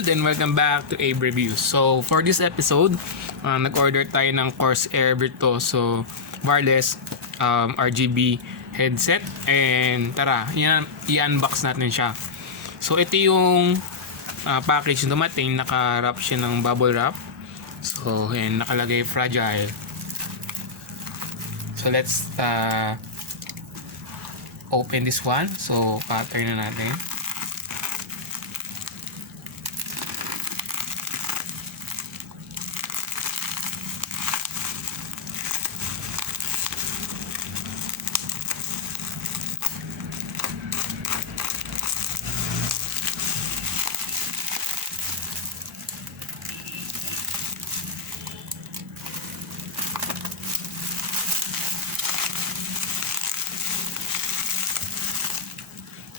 world and welcome back to Abe Reviews. So for this episode, nag-order tayo ng Corsair VIRTUOSO wireless RGB headset and tara, i-unbox natin siya. So ito yung package na dumating, naka-wrap siya ng bubble wrap. So and nakalagay fragile. So let's open this one. So cutter na natin.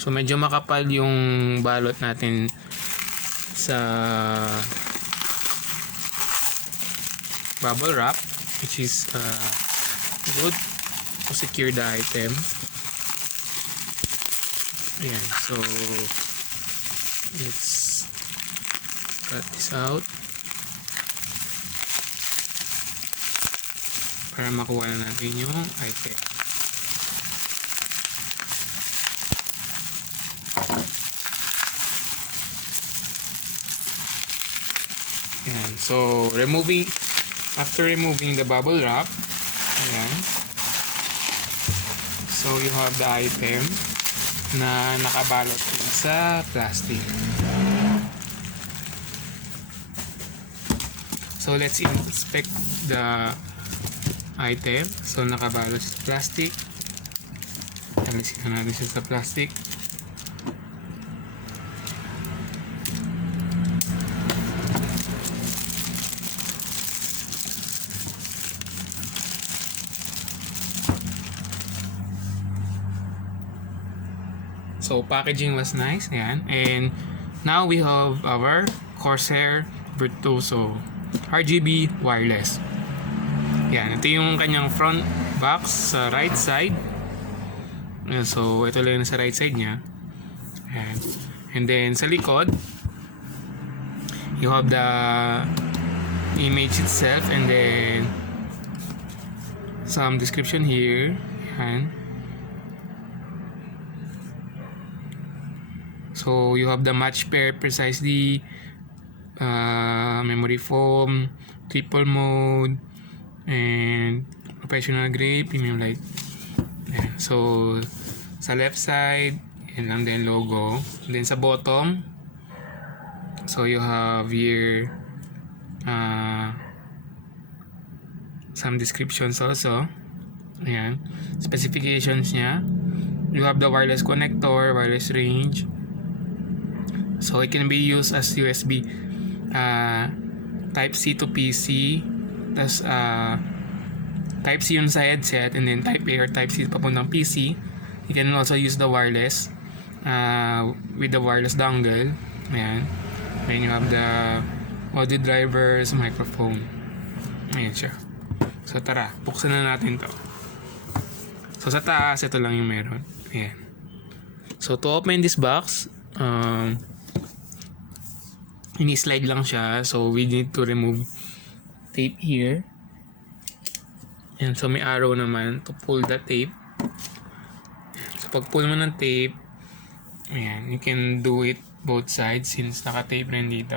So medyo makapal yung balot natin sa bubble wrap, which is good to secure the item. Ayan, so let's cut this out para makuha na natin yung item. Ayan, so after removing the bubble wrap, ayan, so you have the item na nakabalot sa plastic. So let's inspect the item. So nakabalot sa plastic. Alisin na natin siya sa plastic. So packaging was nice, ayan. And now we have our Corsair VIRTUOSO RGB wireless. Ayan, ito yung kanyang front box sa right side. Ayan, so ito lang sa right side niya. Ayan. And then sa likod, you have the image itself and then some description here. Ayan. So you have the match pair precisely, memory foam, triple mode, and professional grade, premium light. Ayan. So sa left side, yan lang din logo. And then sa bottom, so you have here some descriptions also. Ayan. Specifications niya. You have the wireless connector, wireless range. So it can be used as USB Type C to PC, tas Type C yung sa headset, and then Type A or Type C papuntang PC. You can also use the wireless with the wireless dongle. Ayan. Then you have the audio drivers, microphone. Ayan siya. So tara, buksan na natin to. So sa taas, ito lang yung meron. Ayan. So to open this box, ini-slide lang siya, so we need to remove tape here. And so may arrow naman to pull the tape. So pag pull mo ng tape, ayan, you can do it both sides since naka-tape rin dito.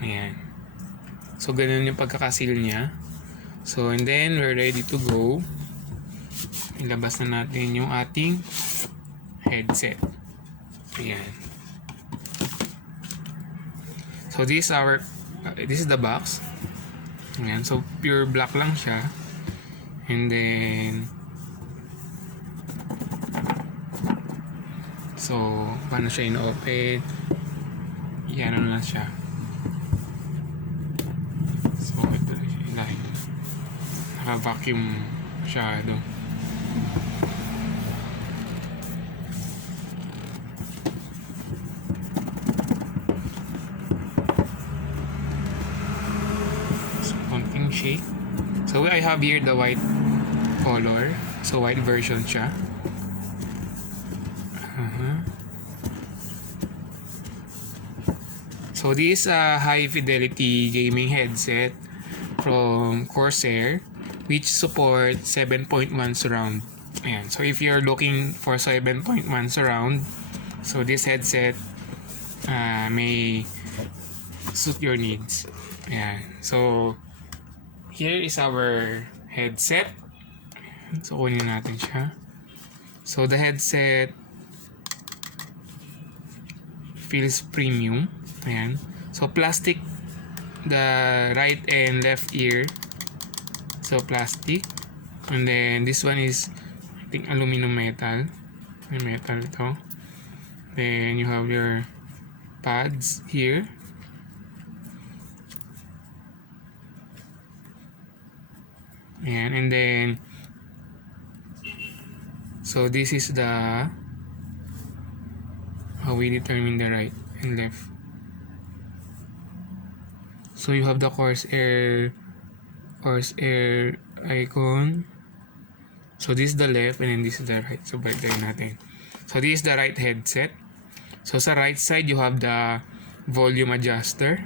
Ayan. So ganun yung pagkakasil niya. So and then we're ready to go. Ilabas na natin yung ating headset. Ayan. So this is the box. Ayan, so pure black lang siya. And then so paano siya ino-open? Yan na lang siya. So ito na siya, ilahin. Naka-vacuum masyado. Shake. So I have here the white color, so white version siya. So this is a high-fidelity gaming headset from Corsair, which supports 7.1 surround. Ayan. So if you're looking for 7.1 surround, so this headset may suit your needs. Ayan. So here is our headset. So kunin natin siya. So the headset feels premium. Ayan. So plastic, the right and left ear. So plastic. And then this one is, I think, aluminum metal. May metal ito. Then you have your pads here. Ayan. And then so this is the how we determine the right and left. So you have the Corsair icon. So this is the left and then this is the right. So balik natin. So this is the right headset. So sa right side you have the volume adjuster.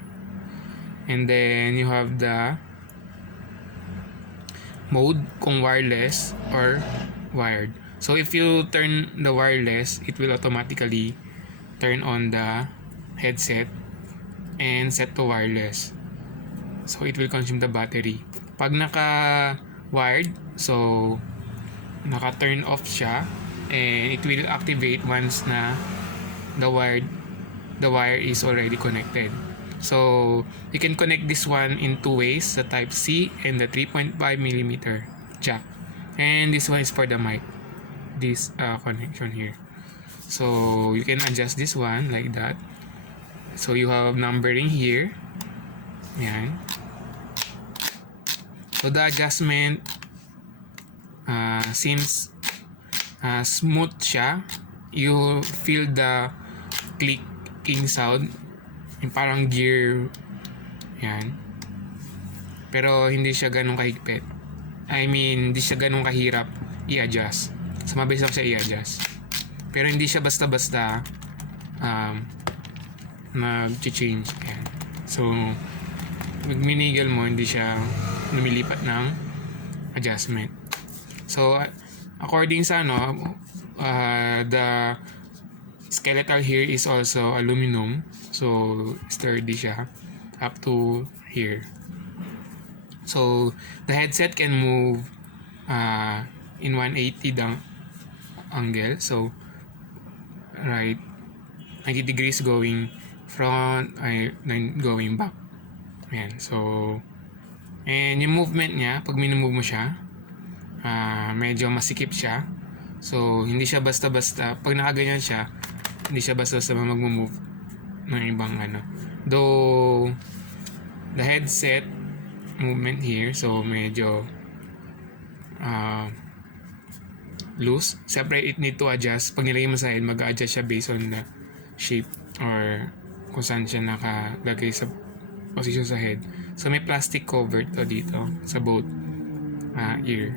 And then you have the mode kung wireless or wired. So if you turn the wireless, it will automatically turn on the headset and set to wireless. So it will consume the battery. Pag naka-wired, so naka-turn off siya, and it will activate once na the wire is already connected. So you can connect this one in two ways, the type C and the 3.5mm jack. And this one is for the mic, this connection here. So you can adjust this one like that. So you have numbering here. Yan. So the adjustment since smooth siya, you feel the clicking sound, yung parang gear. Yan. Pero hindi siya ganun kahigpit. I mean, hindi siya ganun kahirap i-adjust. So mabilis lang siya i-adjust. Pero hindi siya basta-basta mag-change. Yan. So pag minigil mo, hindi siya lumilipat ng adjustment. So according sa the skeletal here is also aluminum, so sturdy siya up to here. So the headset can move in 180 angle, so right 90 degrees going front, going back. Ayan. So and yung movement niya, pag minumove mo siya, medyo masikip siya. So hindi siya basta-basta, pag nakaganyan siya, hindi siya basta-basta mag-move ng ibang Though the headset movement here, so medyo loose. Siyempre it need to adjust. Pag nilagay mo sa head, mag-adjust siya based on the shape or kung saan siya nakalagay sa position sa head. So may plastic cover to dito sa both ear.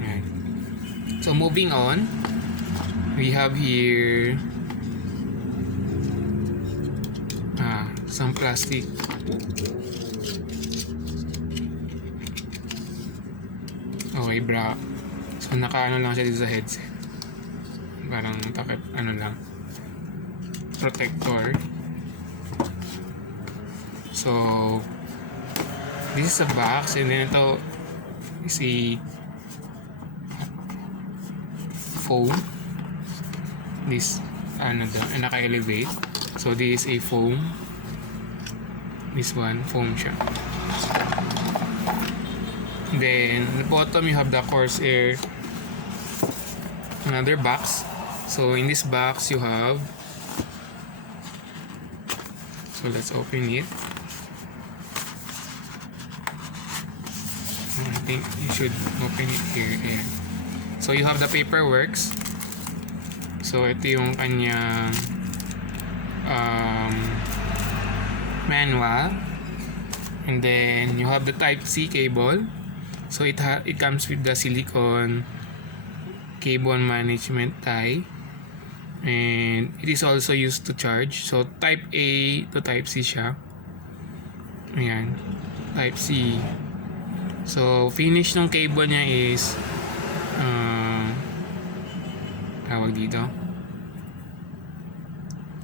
Ayan. So moving on, we have here some plastic okay bra. So nakaano lang siya dito sa headset, parang takip lang, protector. So this is a box, and then ito is a foam. This naka-elevate. So this is a foam. This one foam siya. Then at the bottom you have the Corsair, another box. So in this box you have, so let's open it. I think you should open it here. Ayan. So you have the paperworks. So ito yung kanyang manual, and then you have the type C cable. So it comes with the silicone cable management tie, And it is also used to charge. So type A to type C siya. Ayan. Type C. So finish ng cable niya is tawag dito.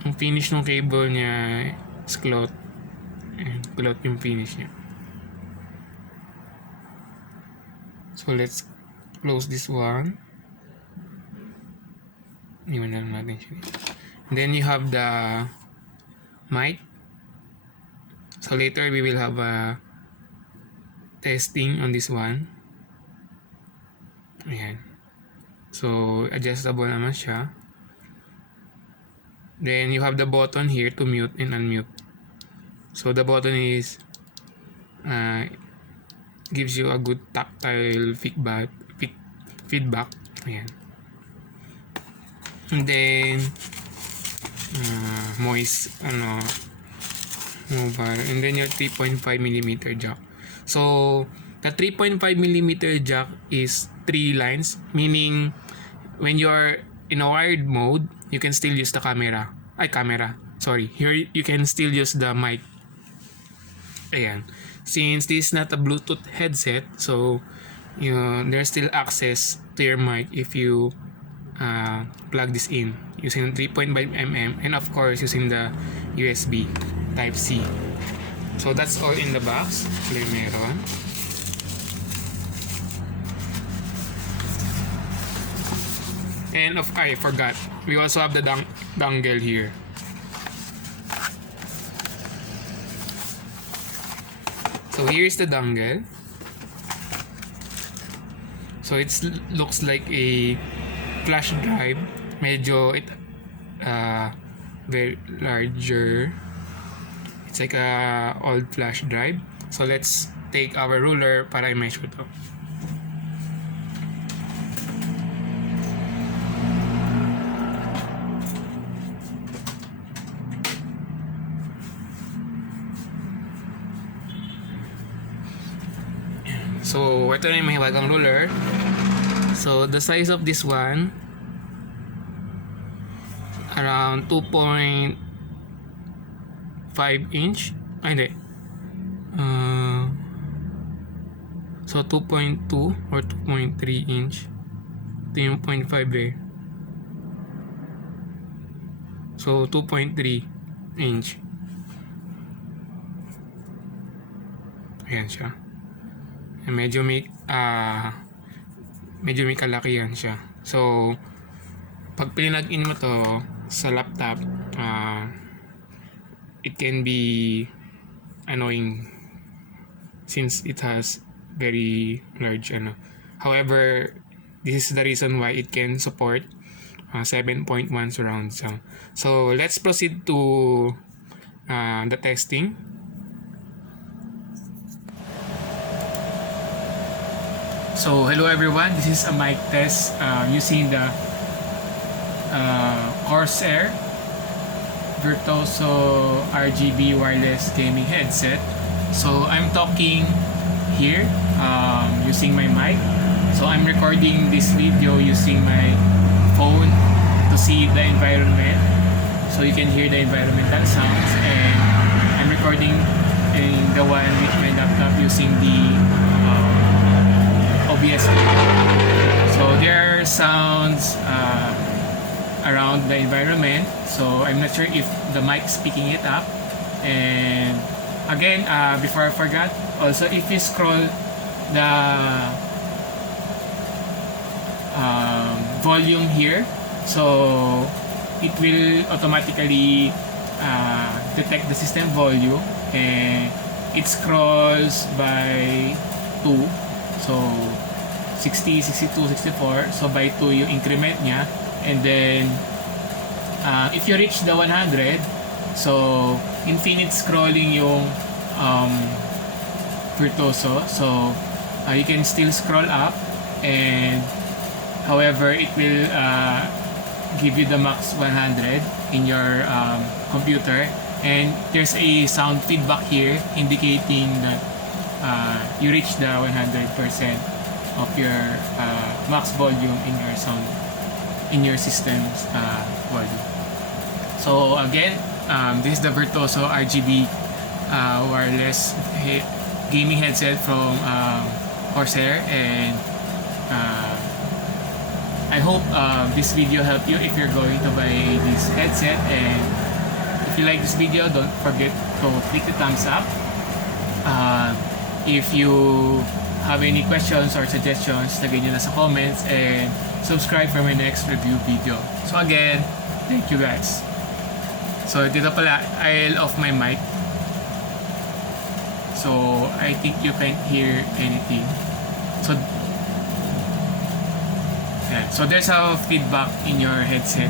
Ang finish ng cable niya is cloth. Ayan, cloth yung finish niya. So let's close this one. Iwan na lang natin siya. And then you have the mic. So later we will have a testing on this one. Ayan. So adjustable naman siya. Then you have the button here to mute and unmute. So the button is gives you a good tactile feedback. Ayan. And then moist mobile, and then your 3.5mm jack. So the 3.5mm jack is 3 lines, meaning when you are in a wired mode, you can still use the camera. Here you can still use the mic. Ayan. Since this is not a Bluetooth headset, so there's still access to your mic if you plug this in using 3.5mm, and of course using the USB type C. So that's all in the box. Meron. And I forgot, we also have the dongle here. So here's the dongle. So it looks like a flash drive. Medyo very larger. It's like a old flash drive. So let's take our ruler para i-measure to. So ito na yung mahiwagang ruler. So the size of this one, around 2.5 inch. Ay hindi. So 2.2 or 2.3 inch. Ito yung 0.5 eh. So 2.3 inch. Ayan siya. Medyo may kalakihan siya. So pag pinag-in mo to sa laptop, it can be annoying since it has very large However, this is the reason why it can support 7.1 surround sound. So let's proceed to the testing. So hello everyone, this is a mic test using the Corsair VIRTUOSO RGB wireless gaming headset. So I'm talking here using my mic. So I'm recording this video using my phone to see the environment, so you can hear the environmental sounds, and I'm recording in the one with my laptop using the OBS. So there are sounds around the environment, so I'm not sure if the mic is picking it up. And again, before I forgot, also if you scroll the volume here, so it will automatically detect the system volume, and it scrolls by 2. So 60, 62, 64. So by 2 yung increment niya. And then if you reach the 100, so infinite scrolling yung VIRTUOSO. So you can still scroll up, and however it will give you the max 100 in your computer. And there's a sound feedback here indicating that you reach the 100% of your max volume in your sound in your system's volume. So again, this is the Virtuoso RGB wireless gaming headset from Corsair, and I hope this video helped you if you're going to buy this headset. And if you like this video, don't forget to click the thumbs up. If you have any questions or suggestions, lagay nyo na sa comments, and subscribe for my next review video. So again, thank you guys. So dito pala, I'll off my mic. So I think you can't hear anything. So yeah, so there's a feedback in your headset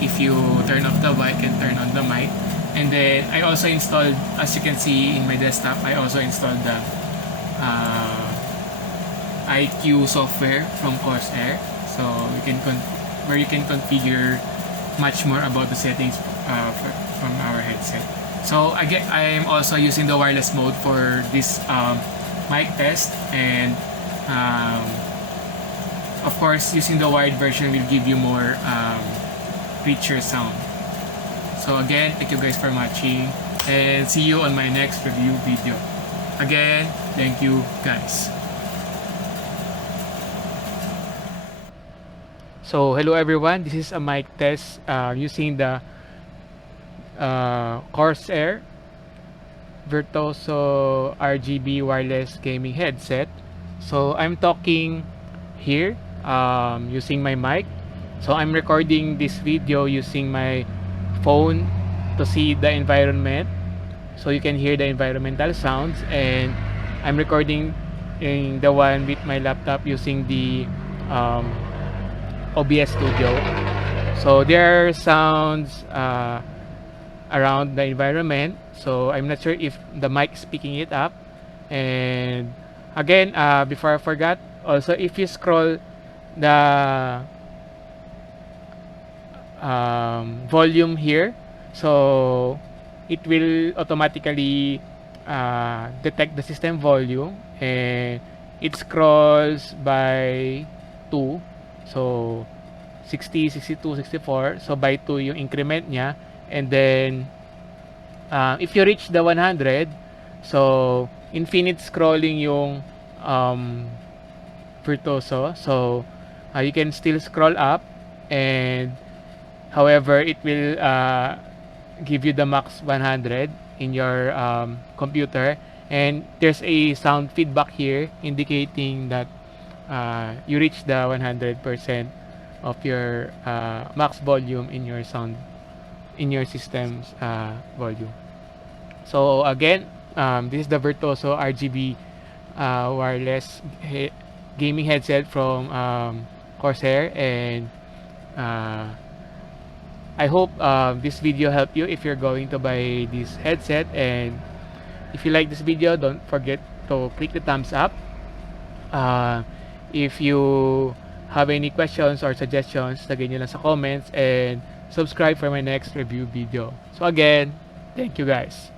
if you turn off the mic and turn on the mic. And then I also installed, as you can see in my desktop, I also installed the IQ software from Corsair. So where you can configure much more about the settings from our headset. So again, I'm also using the wireless mode for this mic test, and of course, using the wired version will give you more richer sound. So again, thank you guys for watching, and see you on my next review video. Again, thank you guys. So hello everyone, this is a mic test using the Corsair Virtuoso RGB wireless gaming headset. So I'm talking here using my mic. So I'm recording this video using my phone to see the environment, so you can hear the environmental sounds, and I'm recording in the one with my laptop using the OBS Studio. So there are sounds around the environment, so I'm not sure if the mic is picking it up. And again, before I forgot, also if you scroll the volume here, so it will automatically detect the system volume, and it scrolls by 2, so 60, 62, 64, so by 2 yung increment niya. And then if you reach the 100, so infinite scrolling yung Virtuoso, so you can still scroll up, and however it will give you the max 100 in your computer. And there's a sound feedback here indicating that you reach the 100% of your max volume in your sound, in your system's volume. So again, this is the Virtuoso RGB wireless gaming headset from Corsair, and I hope this video helped you if you're going to buy this headset. And if you like this video, don't forget to click the thumbs up. If you have any questions or suggestions, lagay nyo lang sa comments, and subscribe for my next review video. So again, thank you guys.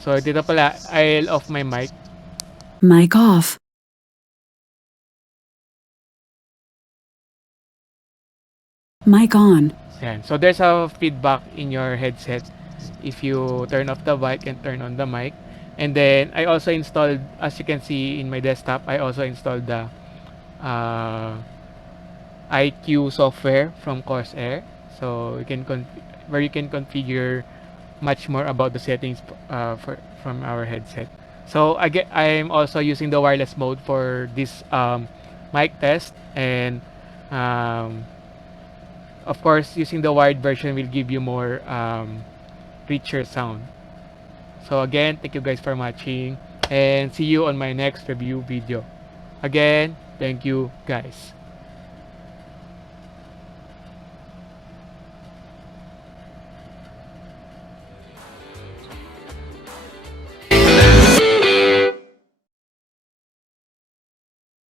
So dito pala, I'll off my mic. Mic off. Mic on. Yan. So there's a feedback in your headset if you turn off the mic and turn on the mic. And then I also installed, as you can see in my desktop, I also installed the IQ software from Corsair. So you can where you can configure much more about the settings from our headset. So again, I'm also using the wireless mode for this mic test, and of course, using the wired version will give you more richer sound. So again, thank you guys for watching, and see you on my next review video. Again, thank you guys.